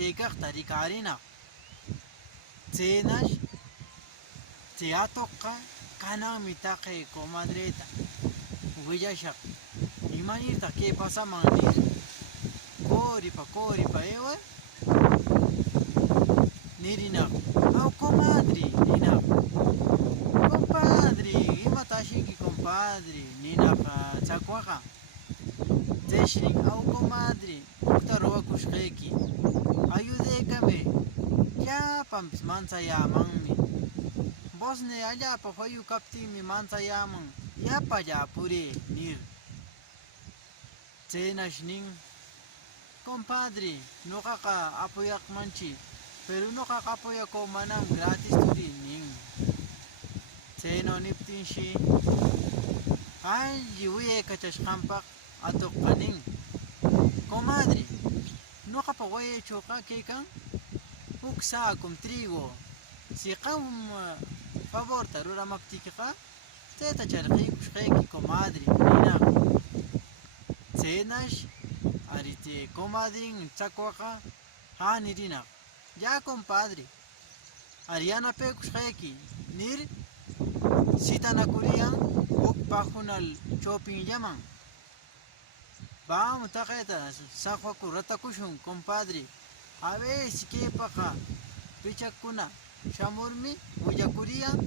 keykaqta rikarina chaynash chay atuqqa kananmi taqay comadreta willashaq imanirtaq kay pasaman nir koripa ewa nirinaq aw comadre ninaq compadre imata ashinki compadre ninaq chakwaqa chayshrik aw comadre ukta ruwakushqayki ayudaykame llapanpis manchayamanmi vosne allapa fayu kaptinmi manchayaman yapallapure nir chaynash nin compadre nuqaqa apuyaqmanchi pero nuqaqa apuyaku manan gratis turi nin chayno niptinshi alli wiyaykachashqanpaq atuqqa nin comadre nuqapa wayaychawqa kaykan huk sacum trigo si qam favorta ruramaptikiqa chayta charqikushqayki comadre ninaq chaynash ari chay comadrin chakwaqa nirinaq ya compadre ari yanapaykushqayki nir sitanakuriyan huk pajunal chopinllaman vamos taqayta saqwaku ratakushun compadre a veces kaypaqa pichakuna shamurmi willakuriyan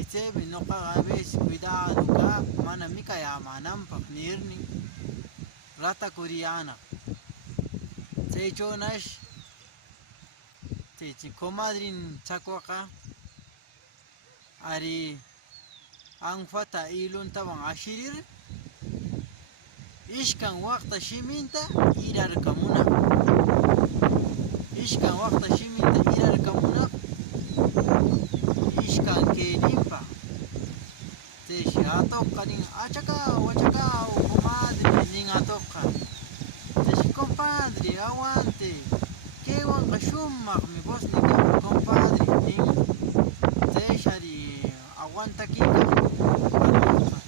y chaymi nuqaqa a veces cuidado ka mana mikayamananpaq nirni ratakuriyana chaychawnash chay comadrin chakwaqa ari anfata iluntawan ashirir ishkan waqta shiminta irarkamunaq ishkan kelinpa chayshi atuqqa nin achakaw comadre nin atuqqa chayshi compadre aguante kaywanqa shumaqmi vosni compadre nin chayshari aguantakika atuqqa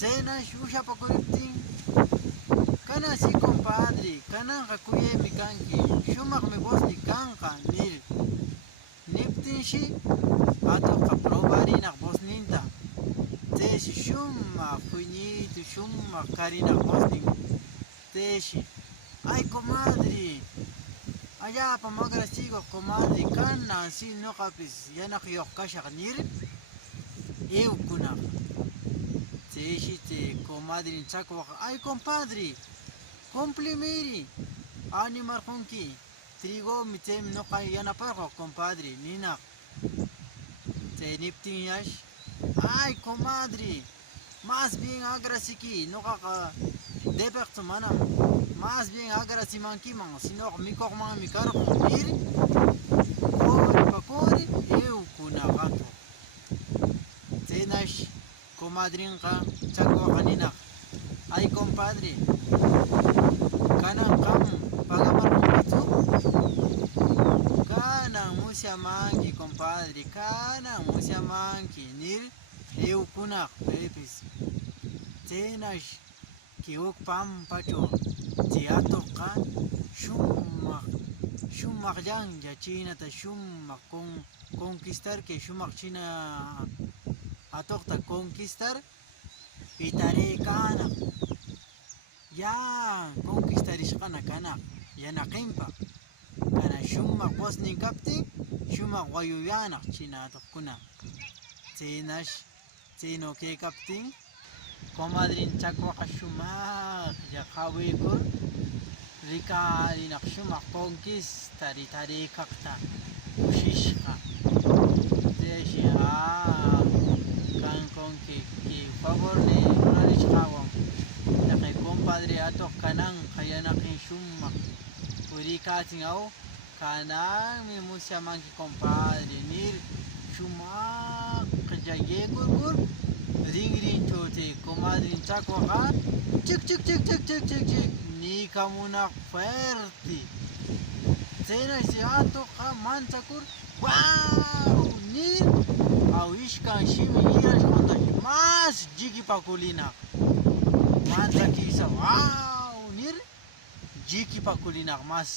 chaynash ushapakuriptin kana si compadre kananqa kuyaymi kanki shumaqmi vosni kanqa nir niptinshi atuqqa probarinaq vosninta chayshi shumaq puñitu shumaq karinaq vosnin chayshi ay comadre allapa magrachikuq comadre kanan si nuqapis yanaqyuq kashaq nir ewkunaq chayshi chay comadrin chakwaqa ay compadre complimiri animarqunki trigomi chaymi nuqa yanaparquq compadre ninaq chay niptinyash ay comadre más bien agrasiki nuqaqa debeqchu manam más bien agrasimankiman sinoqa mikuqmanmi karqun nir kori ewkunaqatu chaynash comadrinqa chakwaqa ninaq ay compadre kanan qam pagamarqunkichu kanan musyamanki compadre kanan musyamanki nir ewkunaq paypis chaynash ki huk pampachaw chay atuqqa shumaqllanlla chinata shumaq conquistar kay shumaq china atuqta conquistar itaraykanaq ya conquistarishqana kanaq yanaqinpaq kana shumaq vosnin kaptin shumaq wayuyanaq china atuqkuna chaynash chayno kaykaptin comadrin chakwaqa shumaqlla qhawikur rikarinaq shumaq conquistar itaraykaqta ushishqa chayshi kanqunki favorni rurarishqawan taqay compadre atuq kananqa yanaqin shumaq purikatin aw kananmi musyamanki compadre nir shumaqlla yaykurkur rinrinchaw chay comadrin chakwaqa chik nikamunaq fuerte chaynash chay atuqqa manchakur wow nir aw ishkan shimi irashqantashi mas llikipakulinaq manchakisa wow nir llikipakulinaq mas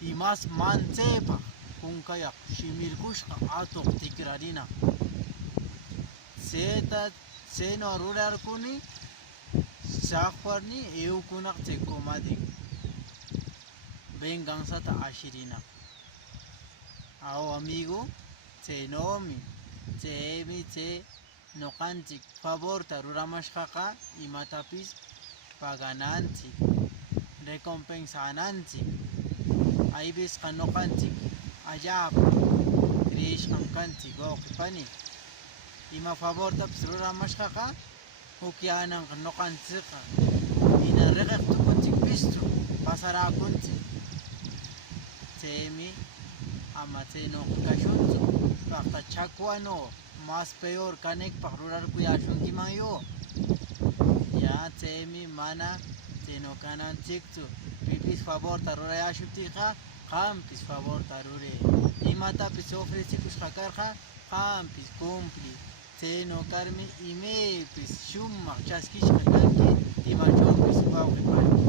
y más mansepa kunkayak shimirkushka atok tikrarina seta seno rurarkuni sakwarni eukunak tsekomadik venganzata ashirina aw amigo tsenomi tsemi tse noqanchik favorta ruramashqaqa imatapis pagananchik recompensananchik aybisqa noqanchik allapa kriyishqan kanchik wawqipani ima favortapis ruramashqaqa hukyananqa noqanchikqa hina riqiq tukunchikpischu pasarakunchik chaymi ama chaynuqa kashunchu kaqta chakwanu más peor kanekpaq rurarkuyashunkimanyu ya chaymi mana chaynu kananchikchu pipis favorta rurayashuptiyqa qampis favorta ruray imatapis ofrecikushqa karqa qampis cumpli chaynu karmi imaypis shumaq chaskishqa kanki imachawpis wawqipani